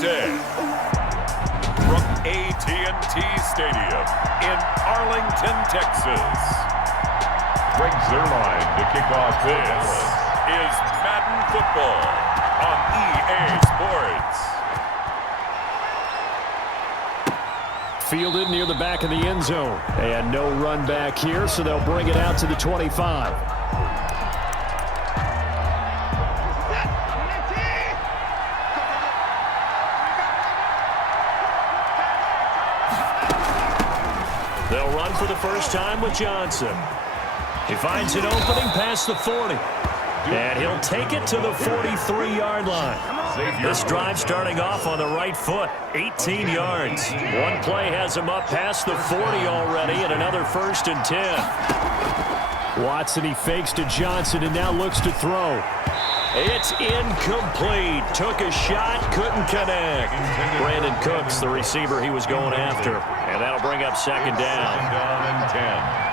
today from AT&T Stadium in Arlington, Texas. Greg Zerline to kick off. This is Madden Football on EA Sports. Fielded near the back of the end zone. And no run back here, so they'll bring it out to the 25. They'll run for the first time with Johnson. He finds an opening past the 40. And he'll take it to the 43-yard line. This drive starting off on the right foot, 18 yards. One play has him up past the 40 already, and another 1st and 10. Watson, he fakes to Johnson and now looks to throw. It's incomplete. Took a shot, couldn't connect. Brandon Cooks, the receiver he was going after. And that'll bring up 2nd down. 2nd and 10.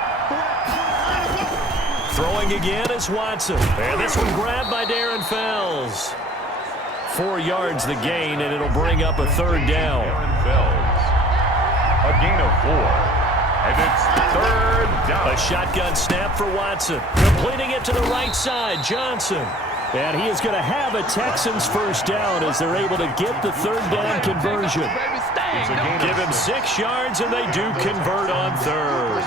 Throwing again is Watson. And this one grabbed by Darren Fells. 4 yards the gain, and it'll bring up a 3rd down. Darren Fells. A gain of 4. And it's 3rd down. A shotgun snap for Watson. Completing it to the right side, Johnson. And he is going to have a Texans 1st down as they're able to get the 3rd down conversion. Give him 6 yards, and they do convert on 3rd.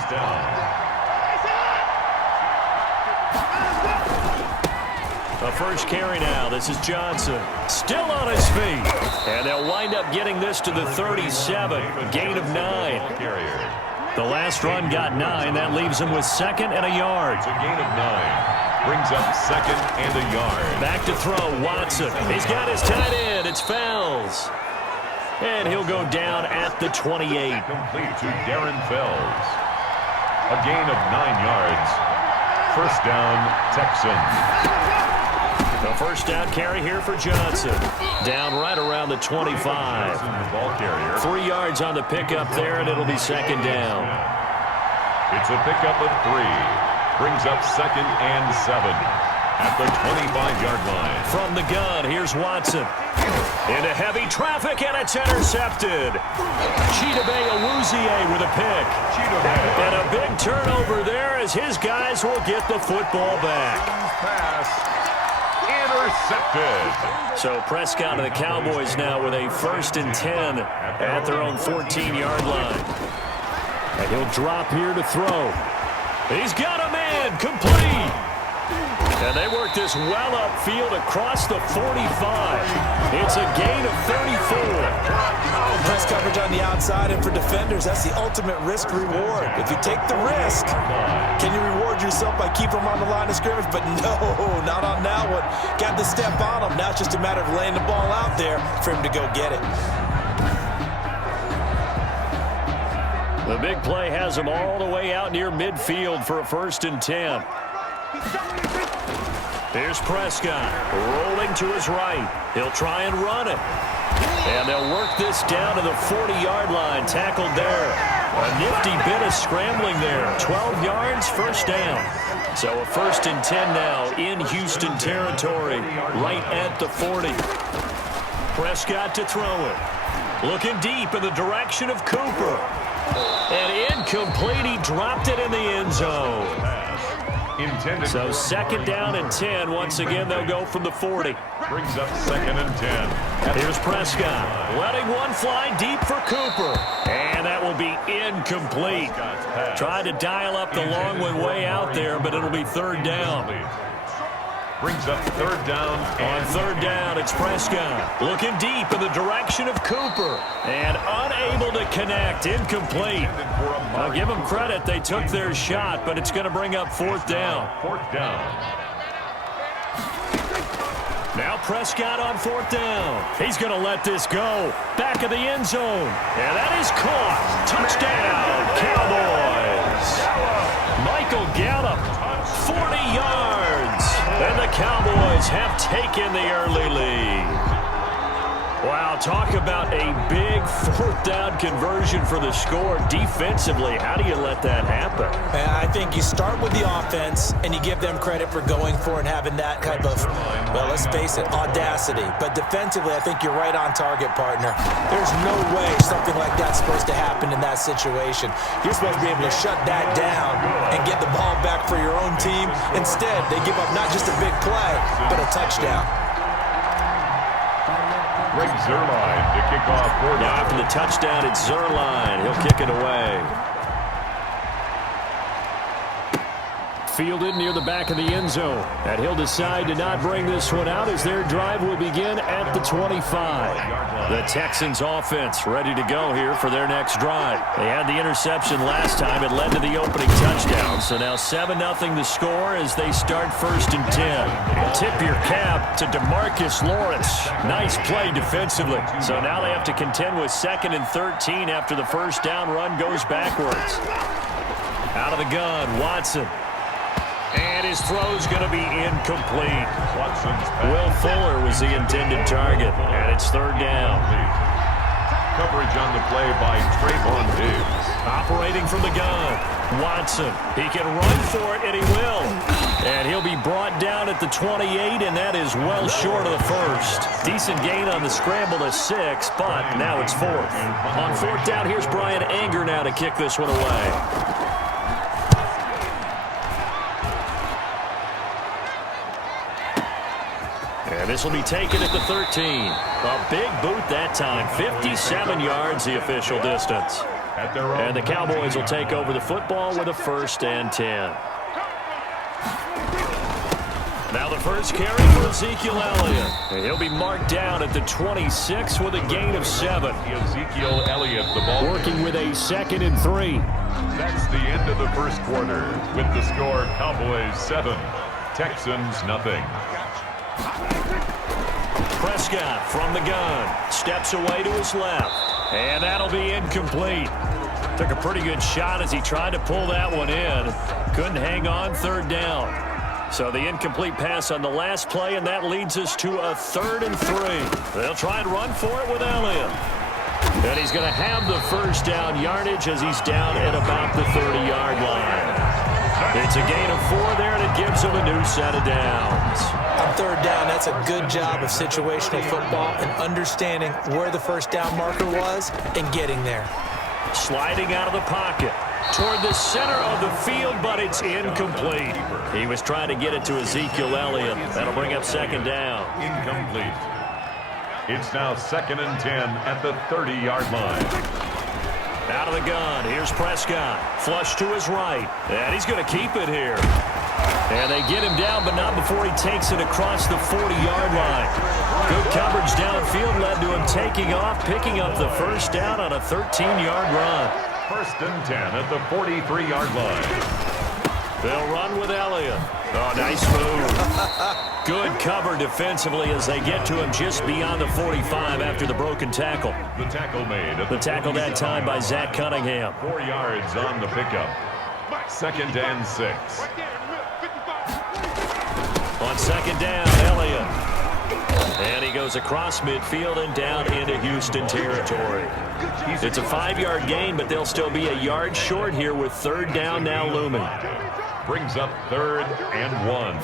The first carry now. This is Johnson. Still on his feet. And they'll wind up getting this to the 37. Gain of 9. The last run got 9. That leaves him with 2nd and a yard. It's a gain of 9. Brings up 2nd and a yard. Back to throw, Watson. He's got his tight end. It's Fells. And he'll go down at the 28. Complete to Darren Fells. A gain of 9 yards. 1st down, Texans. The 1st down carry here for Johnson. Down right around the 25. 3 yards on the pickup there, and it'll be 2nd down. It's a pickup of 3. Brings up 2nd and 7 at the 25-yard line. From the gun, here's Watson. Into heavy traffic, and it's intercepted. Chidobe Awuzie with a pick. And a big turnover there as his guys will get the football back. Pass. Intercepted. So Prescott and the Cowboys now with a 1st and 10 at their own 14-yard line. And he'll drop here to throw. He's got a man, complete. And they work this well upfield across the 45. It's a gain of 34. Press coverage on the outside, and for defenders, that's the ultimate risk-reward. If you take the risk, can you reward yourself by keeping them on the line of scrimmage? But no, not on that one. Got the step on him. Now it's just a matter of laying the ball out there for him to go get it. The big play has him all the way out near midfield for a 1st and 10. Here's Prescott, rolling to his right. He'll try and run it. And they'll work this down to the 40-yard line. Tackled there. A nifty bit of scrambling there. 12 yards, 1st down. So a 1st and 10 now in Houston territory, right at the 40. Prescott to throw it. Looking deep in the direction of Cooper. And incomplete. He dropped it in the end zone. So 2nd down and 10. Once again, they'll go from the 40. Brings up 2nd and 10. Here's Prescott. Letting one fly deep for Cooper. And that will be incomplete. Tried to dial up the long one way out there, but it'll be 3rd down. Brings up 3rd down. On 3rd down, it's Prescott. Looking deep in the direction of Cooper. And unable to connect. Incomplete. I'll give them credit. They took their shot, but it's going to bring up 4th down. 4th down. Now Prescott on 4th down. He's going to let this go. Back of the end zone. And that is caught. Touchdown, Cowboys. Michael Gallup, 40 yards. And the Cowboys have taken the early lead. Wow, talk about a big fourth down conversion for the score. Defensively, how do you let that happen? I think you start with the offense, and you give them credit for going for and having that type of, well, let's face it, audacity. But defensively, I think you're right on target, partner. There's no way something like that's supposed to happen in that situation. You're supposed to be able to shut that down and get the ball back for your own team. Instead, they give up not just a big play, but a touchdown. Greg Zuerlein to kick off. Now after the touchdown, it's Zuerlein. He'll kick it away. Fielded near the back of the end zone. And he'll decide to not bring this one out as their drive will begin at the 25. The Texans offense ready to go here for their next drive. They had the interception last time. It led to the opening touchdown. So now 7-0 the score as they start 1st and 10. Tip your cap to DeMarcus Lawrence. Nice play defensively. So now they have to contend with 2nd and 13 after the first down run goes backwards. Out of the gun, Watson. And his throw's going to be incomplete. Will Fuller was the intended target, and it's 3rd down. Coverage on the play by Trayvon Diggs. Operating from the gun, Watson. He can run for it, and he will. And he'll be brought down at the 28, and that is well short of the first. Decent gain on the scramble to 6, but now it's 4th. On 4th down, here's Brian Anger now to kick this one away. And this will be taken at the 13. A big boot that time. 57 yards the official distance. And the Cowboys will take over the football with a 1st and 10. Now the first carry for Ezekiel Elliott. And he'll be marked down at the 26 with a gain of 7. Ezekiel Elliott, the ball. Working with a 2nd and 3. That's the end of the first quarter with the score Cowboys 7, Texans nothing. Prescott from the gun. Steps away to his left. And that'll be incomplete. Took a pretty good shot as he tried to pull that one in. Couldn't hang on 3rd down. So the incomplete pass on the last play, and that leads us to a 3rd and 3. They'll try and run for it with Elliott. And he's going to have the first down yardage as he's down at about the 30-yard line. It's a gain of 4 there, and it gives him a new set of downs. On 3rd down, that's a good job of situational football and understanding where the first down marker was and getting there. Sliding out of the pocket toward the center of the field, but it's incomplete. He was trying to get it to Ezekiel Elliott. That'll bring up 2nd down. Incomplete. It's now 2nd and 10 at the 30-yard line. Out of the gun, here's Prescott. Flush to his right, and he's going to keep it here. And they get him down, but not before he takes it across the 40-yard line. Good coverage downfield led to him taking off, picking up the first down on a 13-yard run. 1st and 10 at the 43-yard line. They'll run with Elliott. Oh, nice move. Good cover defensively as they get to him just beyond the 45 after the broken tackle. The tackle made. The tackle that time by Zach Cunningham. 4 yards on the pickup. 2nd and 6. On 2nd down, Elliott. And he goes across midfield and down into Houston territory. It's a 5-yard gain, but they'll still be a yard short here with 3rd down now looming. Brings up 3rd and 1.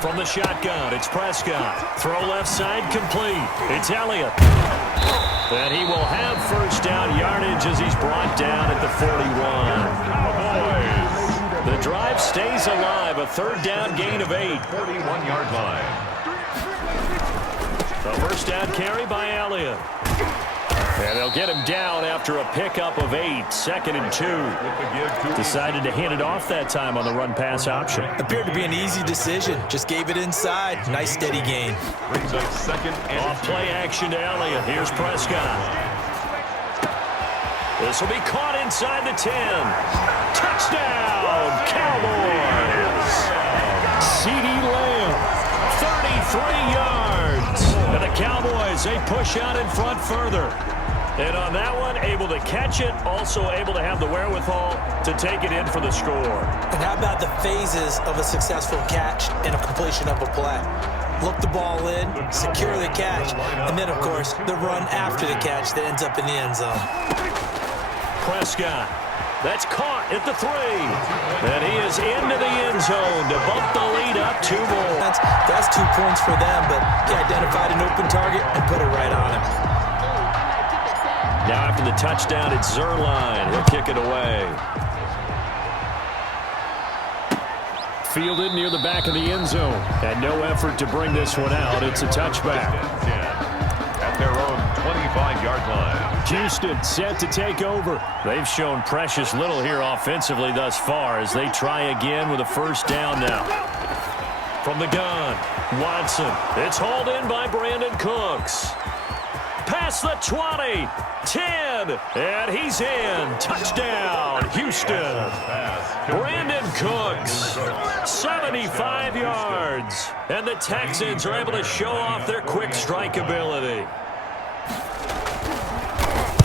From the shotgun, it's Prescott. Throw left side complete. It's Elliott. And he will have first down yardage as he's brought down at the 41. The drive stays alive. A 3rd down gain of 8. 41-yard line. The first down carry by Elliott. And they'll get him down after a pickup of 8. 2nd and 2. Decided to hand it off that time on the run-pass option. Appeared to be an easy decision. Just gave it inside. Nice steady gain. Brings up 2nd and off play action to Elliott. Here's Prescott. This will be caught inside the 10. Touchdown, Cowboys. CeeDee Lamb, 33 yards. And the Cowboys as they push out in front further. And on that one, able to catch it, also able to have the wherewithal to take it in for the score. And how about the phases of a successful catch and a completion of a play? Look the ball in, secure the catch, and then, of course, the run after the catch that ends up in the end zone. Prescott. That's caught at the 3. And he is into the end zone to bump the lead up 2 more. That's 2 points for them, but he identified an open target and put it right on him. Now after the touchdown, it's Zerline. He'll kick it away. Fielded near the back of the end zone. And no effort to bring this one out. It's a touchback. At their own 25-yard line. Houston set to take over. They've shown precious little here offensively thus far as they try again with a first down now. From the gun, Watson. It's hauled in by Brandon Cooks. Past the 20, 10, and he's in. Touchdown, Houston. Brandon Cooks, 75 yards. And the Texans are able to show off their quick strike ability.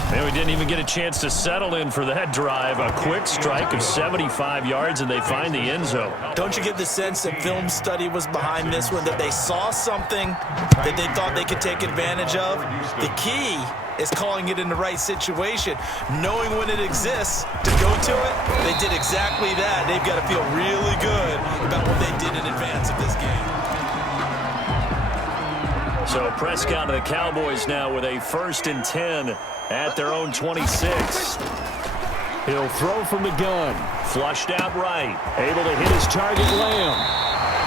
And we didn't even get a chance to settle in for that drive. A quick strike of 75 yards, and they find the end zone. Don't you get the sense that film study was behind this one, that they saw something that they thought they could take advantage of? The key is calling it in the right situation, knowing when it exists to go to it. They did exactly that. They've got to feel really good about what they did in advance of this game. So Prescott and the Cowboys now with a 1st and 10 at their own 26. He'll throw from the gun. Flushed out right. Able to hit his target, Lamb.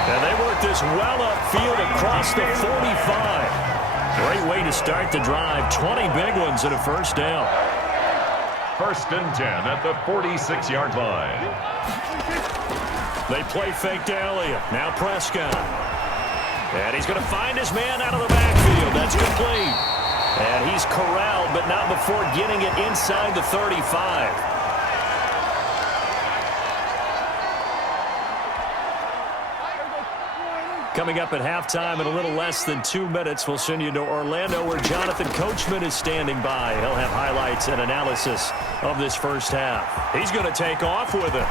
And they work this well upfield across the 45. Great way to start the drive. 20 big ones and a first down. 1st and 10 at the 46-yard line. They play fake to Elliott. Now Prescott. And he's going to find his man out of the backfield. That's complete. And he's corralled, but not before getting it inside the 35. Coming up at halftime in a little less than 2 minutes, we'll send you to Orlando where Jonathan Coachman is standing by. He'll have highlights and analysis of this first half. He's going to take off with it.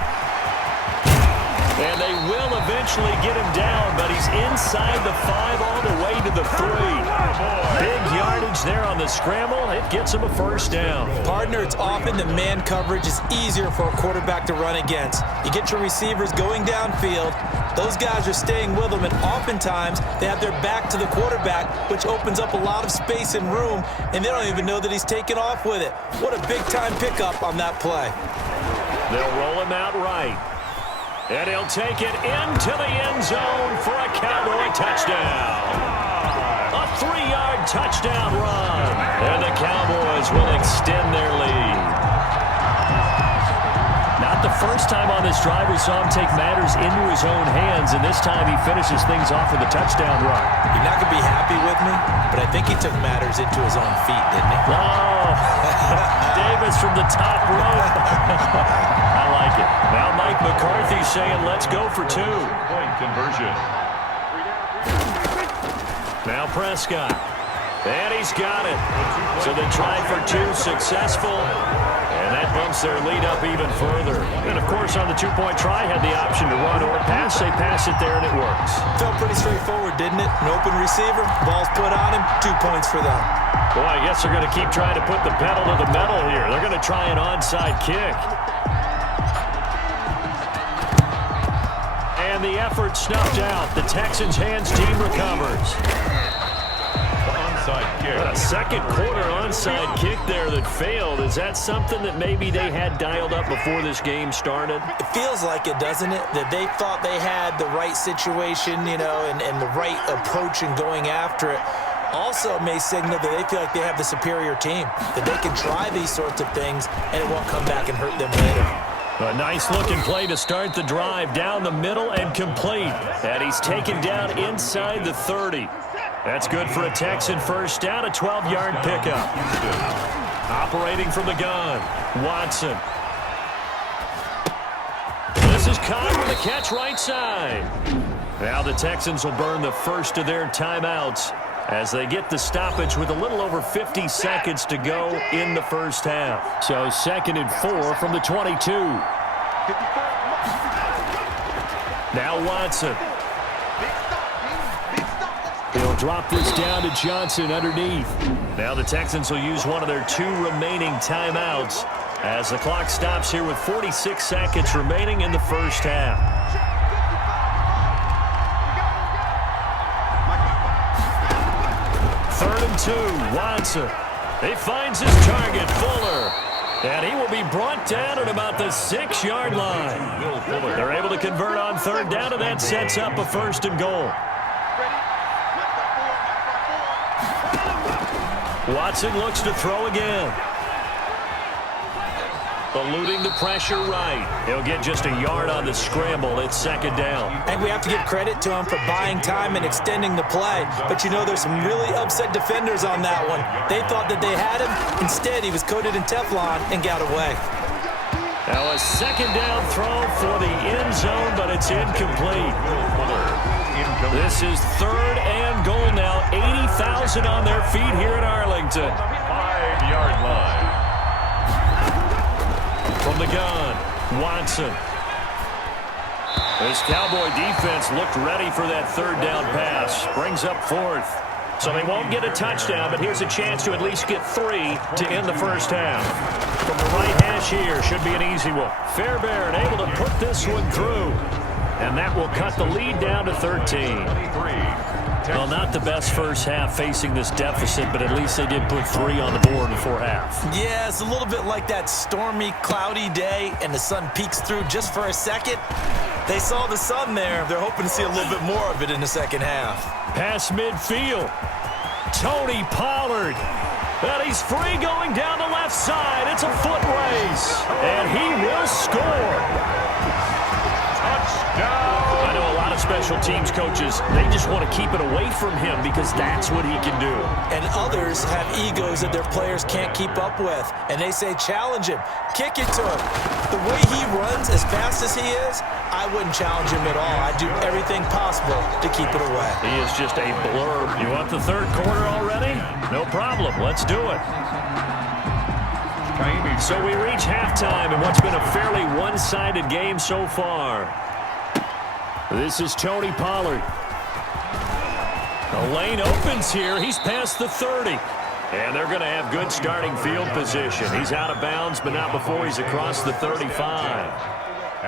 And they will eventually get him down, but he's inside the 5 all the way to the 3. Big yardage there on the scramble. It gets him a first down. Partner, it's often the man coverage is easier for a quarterback to run against. You get your receivers going downfield. Those guys are staying with them, and oftentimes they have their back to the quarterback, which opens up a lot of space and room, and they don't even know that he's taken off with it. What a big-time pickup on that play. They'll roll him out right. And he'll take it into the end zone for a Cowboy touchdown. A 3-yard touchdown run. And the Cowboys will extend their lead. Not the first time on this drive we saw him take matters into his own hands, and this time he finishes things off with a touchdown run. You're not going to be happy with me, but I think he took matters into his own feet, didn't he? Oh, Davis from the top rope. I like it. Now Mike McCarthy saying, let's go for 2. Point conversion. Now Prescott. And he's got it. So they tried for 2, successful. And that bumps their lead up even further. And, of course, on the 2-point try, had the option to run or pass. They pass it there, and it works. Felt pretty straightforward, didn't it? An open receiver, ball's put on him, 2 points for them. Boy, I guess they're going to keep trying to put the pedal to the metal here. They're going to try an onside kick. And the effort snuffed out. The Texans' hands team recovers. A second quarter onside kick there that failed. Is that something that maybe they had dialed up before this game started? It feels like it, doesn't it? That they thought they had the right situation, you know, and the right approach in going after it. Also may signal that they feel like they have the superior team, that they can try these sorts of things and it won't come back and hurt them later. A nice-looking play to start the drive down the middle and complete. And he's taken down inside the 30. That's good for a Texan first down, a 12-yard pickup. Operating from the gun, Watson. This is caught with a catch right side. Now the Texans will burn the first of their timeouts as they get the stoppage with a little over 50 seconds to go in the first half. So 2nd and 4 from the 22. Now Watson. He'll drop this down to Johnson underneath. Now the Texans will use one of their 2 remaining timeouts as the clock stops here with 46 seconds remaining in the first half. Third and 2, Watson. He finds his target, Fuller. And he will be brought down at about the 6-yard line. They're able to convert on 3rd down, and that sets up a 1st and goal. Watson looks to throw again. Eluding the pressure right. He'll get just a yard on the scramble. It's 2nd down. And we have to give credit to him for buying time and extending the play. But you know, there's some really upset defenders on that one. They thought that they had him. Instead, he was coated in Teflon and got away. Now a 2nd down throw for the end zone, but it's incomplete. This is 3rd and goal now. 80,000 on their feet here in Arlington. 5-yard line. From the gun, Watson. This Cowboy defense looked ready for that 3rd down pass. Brings up 4th. So they won't get a touchdown, but here's a chance to at least get 3 to end the first half. From the right hash here, should be an easy one. Fairbairn able to put this one through. And that will cut the lead down to 13. Well, not the best first half facing this deficit, but at least they did put 3 on the board before half. Yeah, it's a little bit like that stormy, cloudy day, and the sun peeks through just for a second. They saw the sun there. They're hoping to see a little bit more of it in the second half. Pass midfield. Tony Pollard. And he's free going down the left side. It's a foot race. And he will score. I know a lot of special teams coaches, they just want to keep it away from him because that's what he can do. And others have egos that their players can't keep up with. And they say, challenge him, kick it to him. The way he runs as fast as he is, I wouldn't challenge him at all. I'd do everything possible to keep it away. He is just a blur. You want the 3rd quarter already? No problem. Let's do it. So we reach halftime in what's been a fairly one-sided game so far. This is Tony Pollard. The lane opens here. He's past the 30. And they're going to have good starting field position. He's out of bounds, but not before he's across the 35.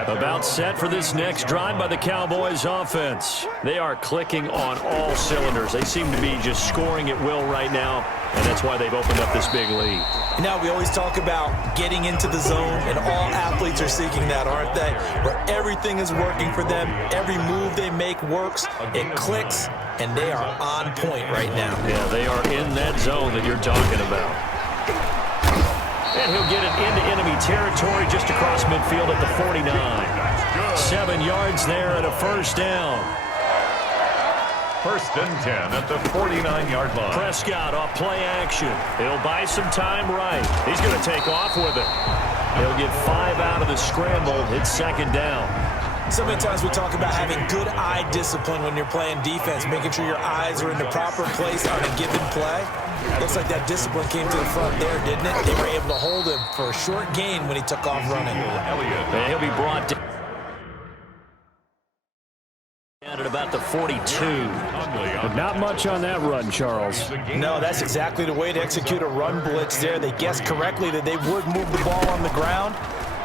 About set for this next drive by the Cowboys offense. They are clicking on all cylinders. They seem to be just scoring at will right now, and that's why they've opened up this big lead. Now, we always talk about getting into the zone, and all athletes are seeking that, aren't they? Where everything is working for them. Every move they make works. It clicks, and they are on point right now. Yeah, they are in that zone that you're talking about. And he'll get it into enemy territory just across midfield at the 49. 7 yards there and a 1st down. 1st and 10 at the 49-yard line. Prescott off play action. He'll buy some time right. He's going to take off with it. He'll get 5 out of the scramble. It's 2nd down. So many times we talk about having good eye discipline when you're playing defense, making sure your eyes are in the proper place on a given play. Looks like that discipline came to the front there, didn't it? They were able to hold him for a short gain when he took off running. And he'll be brought down at about the 42. But not much on that run, Charles. No, that's exactly the way to execute a run blitz there. They guessed correctly that they would move the ball on the ground,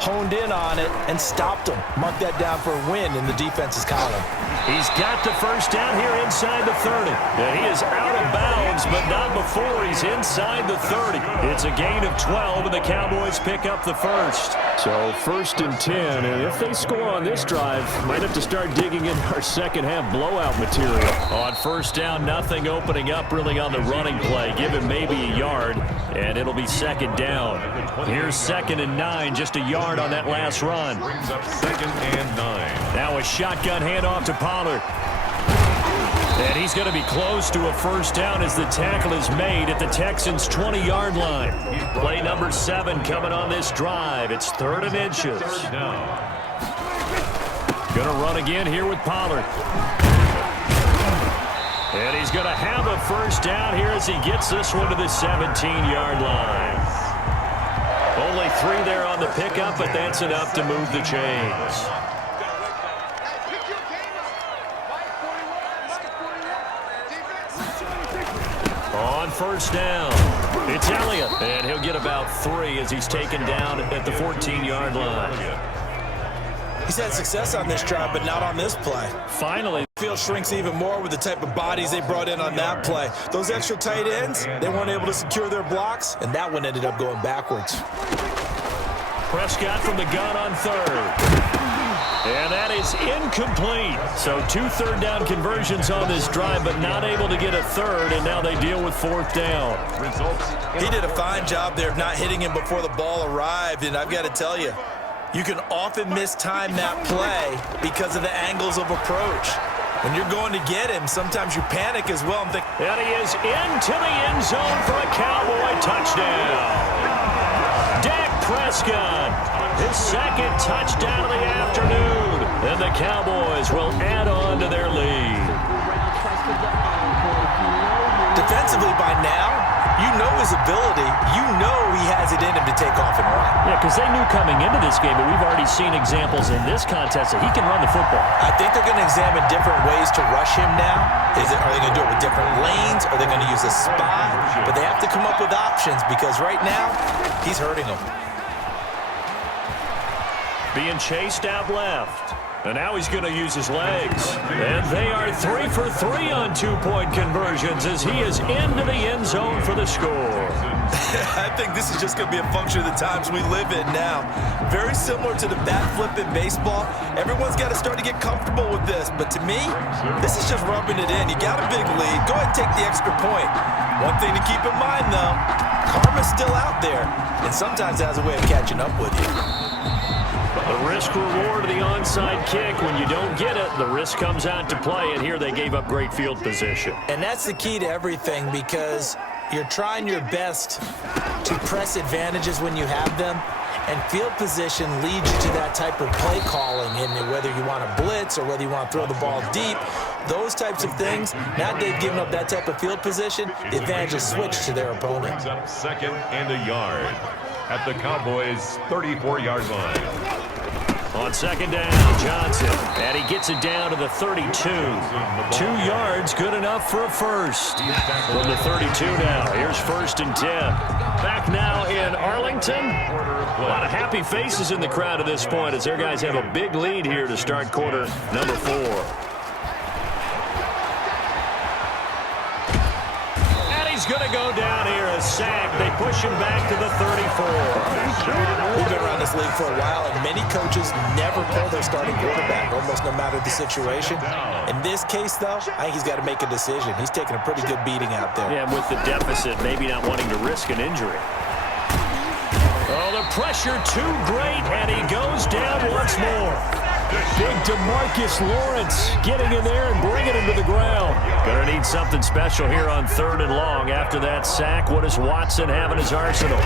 honed in on it, and stopped them. Mark that down for a win in the defense's column. He's got the 1st down here inside the 30. And he is out of bounds, but not before he's inside the 30. It's a gain of 12, and the Cowboys pick up the 1st. So 1st and 10, and if they score on this drive, might have to start digging in our second half blowout material. On 1st down, nothing opening up really on the running play. Give him maybe a yard, and it'll be 2nd down. Here's 2nd and 9, just a yard on that last run. Brings up 2nd and 9. Now a shotgun handoff to Pollard. And he's going to be close to a 1st down as the tackle is made at the Texans' 20-yard line. Play number 7 coming on this drive. It's 3rd and inches. Going to run again here with Pollard. And he's going to have a first down here as he gets this one to the 17-yard line. Only 3 there on the pickup, but that's enough to move the chains. On first down, it's Elliott, and he'll get about 3 as he's taken down at the 14-yard line. He's had success on this drive, but not on this play. Finally. The field shrinks even more with the type of bodies they brought in on that play. Those extra tight ends, they weren't able to secure their blocks, and that one ended up going backwards. Prescott from the gun on 3rd. And that is incomplete. So 2 third-down conversions on this drive, but not able to get a 3rd, and now they deal with 4th down. He did a fine job there of not hitting him before the ball arrived, and I've got to tell you, you can often mistime that play because of the angles of approach. When you're going to get him, sometimes you panic as well. And he is into the end zone for a Cowboy touchdown. Dak Prescott, his 2nd touchdown of the afternoon. And the Cowboys will add on to their lead. Defensively by now, you know his ability. You know he has it in him to take off and run. Yeah, because they knew coming into this game, but we've already seen examples in this contest that he can run the football. I think they're going to examine different ways to rush him now. Are they going to do it with different lanes? Are they going to use a spy? But they have to come up with options because right now, he's hurting them. Being chased out left. And now he's going to use his legs. And they are 3 for 3 on 2-point conversions as he is into the end zone for the score. I think this is just going to be a function of the times we live in now. Very similar to the bat flip in baseball. Everyone's got to start to get comfortable with this. But to me, this is just rubbing it in. You got a big lead. Go ahead and take the extra point. One thing to keep in mind, though, karma's still out there. And sometimes it has a way of catching up with you. The risk reward of the onside kick. When you don't get it, the risk comes out to play, and here they gave up great field position. And that's the key to everything because you're trying your best to press advantages when you have them, and field position leads you to that type of play calling, and whether you want to blitz or whether you want to throw the ball deep, those types of things. Now they've given up that type of field position, the advantage is switched to their opponent. 2nd and a yard at the Cowboys' 34-yard line. On 2nd down, Johnson, and he gets it down to the 32. 2 yards, good enough for a first. From the 32 now, here's 1st and 10. Back now in Arlington. A lot of happy faces in the crowd at this point as their guys have a big lead here to start quarter number 4. He's going to go down here, a sack. They push him back to the 34. We've been around this league for a while, and many coaches never pull their starting quarterback, almost no matter the situation. In this case, though, I think he's got to make a decision. He's taking a pretty good beating out there. Yeah, and with the deficit, maybe not wanting to risk an injury. Oh, the pressure too great, and he goes down once more. Big DeMarcus Lawrence getting in there and bringing him to the ground. Gonna need something special here on 3rd and long. After that sack, what does Watson have in his arsenal?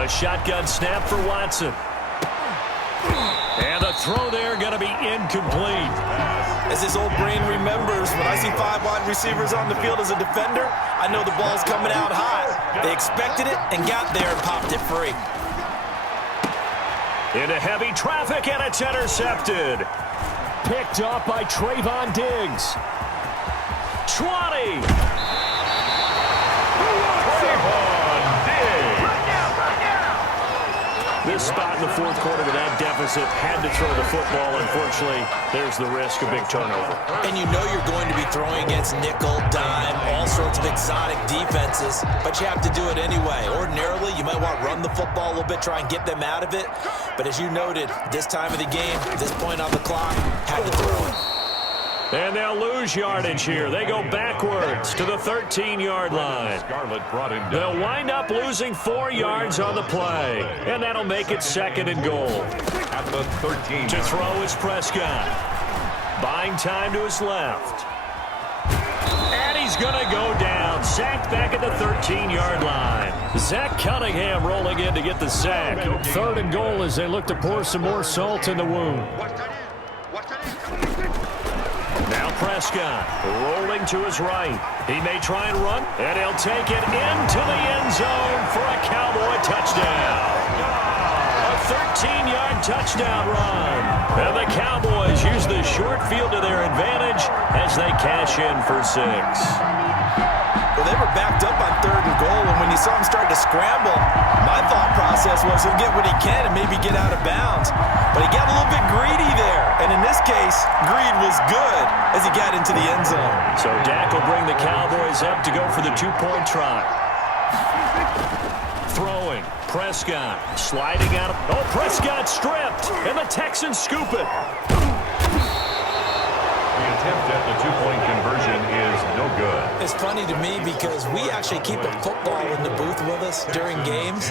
A shotgun snap for Watson. And the throw there gonna be incomplete. As his old brain remembers, when I see 5 wide receivers on the field as a defender, I know the ball's coming out hot. They expected it and got there and popped it free. Into heavy traffic, and it's intercepted. Picked off by Trayvon Diggs. 20. Trayvon Diggs. This spot in the 4th quarter with that deficit, had to throw the football. Unfortunately, there's the risk of big turnover. And you know you're going to be throwing against nickel, dime, all sorts of exotic defenses, but you have to do it anyway. Ordinarily, you might want to run the football a little bit, try and get them out of it. But as you noted, this time of the game, this point on the clock, had to throw it. And they'll lose yardage here. They go backwards to the 13-yard line. They'll wind up losing 4 yards on the play. And that'll make it 2nd and goal. At the 13. To throw is Prescott. Buying time to his left. And he's going to go down. Sacked back at the 13-yard line. Zach Cunningham rolling in to get the sack. 3rd and goal as they look to pour some more salt in the wound. Now Prescott, rolling to his right. He may try and run, and he'll take it into the end zone for a Cowboy touchdown. A 13-yard touchdown run. And the Cowboys use the short field to their advantage as they cash in for 6. Well, they were backed up on 3rd and goal, and when you saw him start to scramble, my thought process was he'll get what he can and maybe get out of bounds. But he got a little bit greedy there, and in this case, greed was good as he got into the end zone. So Dak will bring the Cowboys up to go for the 2-point try. Throwing, Prescott sliding out. Oh, Prescott stripped, and the Texans scoop it. The attempt at the 2-point conversion is no good. It's funny to me because we actually keep a football in the booth with us during games,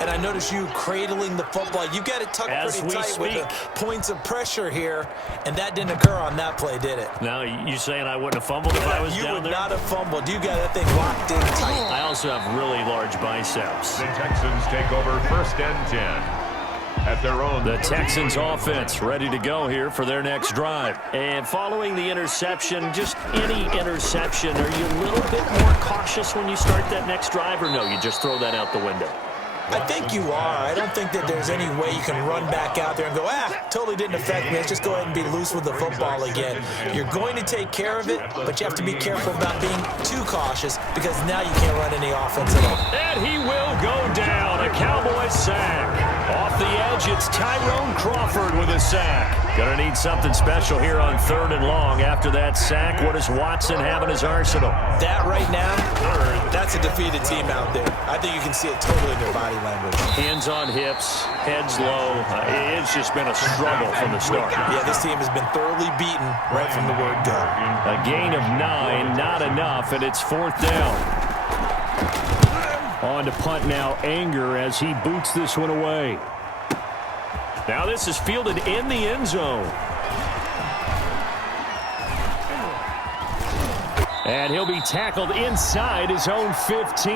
and I notice you cradling the football. You got it tucked pretty tight with the points of pressure here, and that didn't occur on that play, did it? Now, you saying I wouldn't have fumbled if I was down there? You would not have fumbled. You got that thing locked in tight. I also have really large biceps. The Texans take over 1st and 10. At their own. The Texans offense ready to go here for their next drive. And following the interception, just any interception, are you a little bit more cautious when you start that next drive, or no, you just throw that out the window? I think you are. I don't think that there's any way you can run back out there and go, totally didn't affect me. Let's just go ahead and be loose with the football again. You're going to take care of it, but you have to be careful about being too cautious because now you can't run any offense at all. And he will go down. A Cowboys sack. Off the edge, it's Tyrone Crawford with a sack. Gonna need something special here on 3rd and long. After that sack, what does Watson have in his arsenal? That right now, that's a defeated team out there. I think you can see it totally in their body language. Hands on hips, heads low. It's just been a struggle from the start. Yeah, this team has been thoroughly beaten right from the word go. A gain of 9, not enough, and it's 4th down. On to punt now, Anger as he boots this one away. Now this is fielded in the end zone. And he'll be tackled inside his own 15.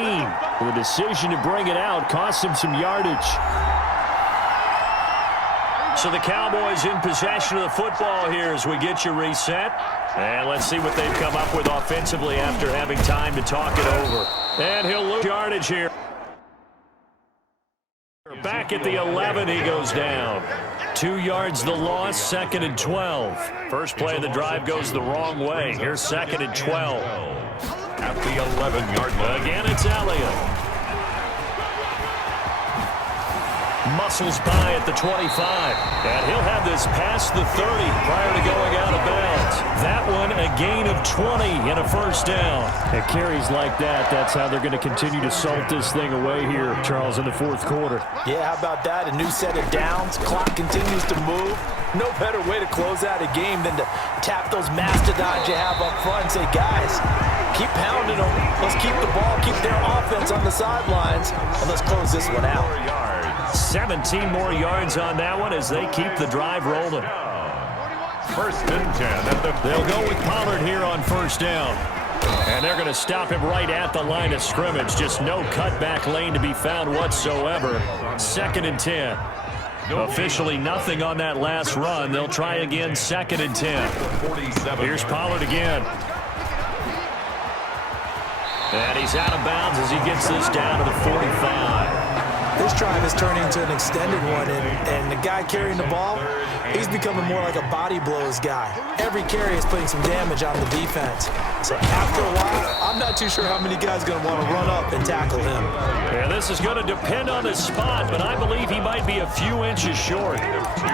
The decision to bring it out cost him some yardage. So the Cowboys in possession of the football here as we get you reset. And let's see what they've come up with offensively after having time to talk it over. And he'll lose yardage here. Back at the 11, he goes down. 2 yards the loss, 2nd and 12. First play of the drive goes the wrong way. Here's 2nd and 12. At the 11-yard line. Again, it's Elliott. Muscles by at the 25. And he'll have this past the 30 prior to going out of bounds. That one a gain of 20 and a 1st down. At carries like that, that's how they're going to continue to salt this thing away here, Charles, in the 4th quarter. Yeah, how about that? A new set of downs. Clock continues to move. No better way to close out a game than to tap those mastodons you have up front and say, guys, keep pounding them. Let's keep the ball, keep their offense on the sidelines, and let's close this one out. 17 more yards on that one as they keep the drive rolling. 1st and 10. They'll go with Pollard here on 1st down. And they're going to stop him right at the line of scrimmage. Just no cutback lane to be found whatsoever. 2nd and 10. Officially nothing on that last run. They'll try again, 2nd and 10. Here's Pollard again. And he's out of bounds as he gets this down to the 45. This drive has turned into an extended one, and the guy carrying the ball, he's becoming more like a body blows guy. Every carry is putting some damage on the defense. So after a while, I'm not too sure how many guys are going to want to run up and tackle him. Yeah, this is going to depend on the spot, but I believe he might be a few inches short.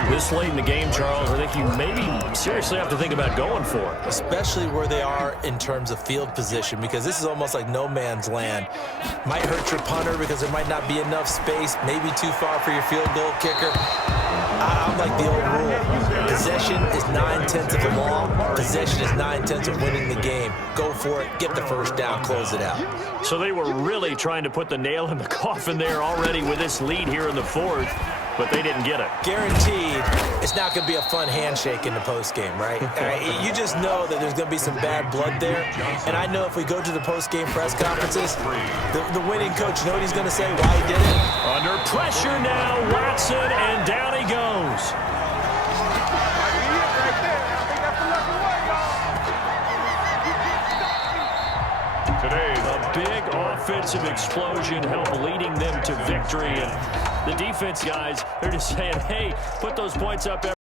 This late in the game, Charles, I think you maybe seriously have to think about going for it. Especially where they are in terms of field position, because this is almost like no man's land. Might hurt your punter because there might not be enough space, maybe too far for your field goal kicker. I'm like the old rule. Possession is 9/10 of the law. Possession is 9/10 of winning the game. Go for it. Get the 1st down. Close it out. So they were really trying to put the nail in the coffin there already with this lead here in the 4th, but they didn't get it. Guaranteed, it's not going to be a fun handshake in the postgame, right? You just know that there's going to be some bad blood there. And I know if we go to the postgame press conferences, the winning coach, you know what he's going to say, why he did it? Under pressure now, Watson, and down he goes. big offensive explosion help leading them to victory. And the defense guys, they're just saying, hey, put those points up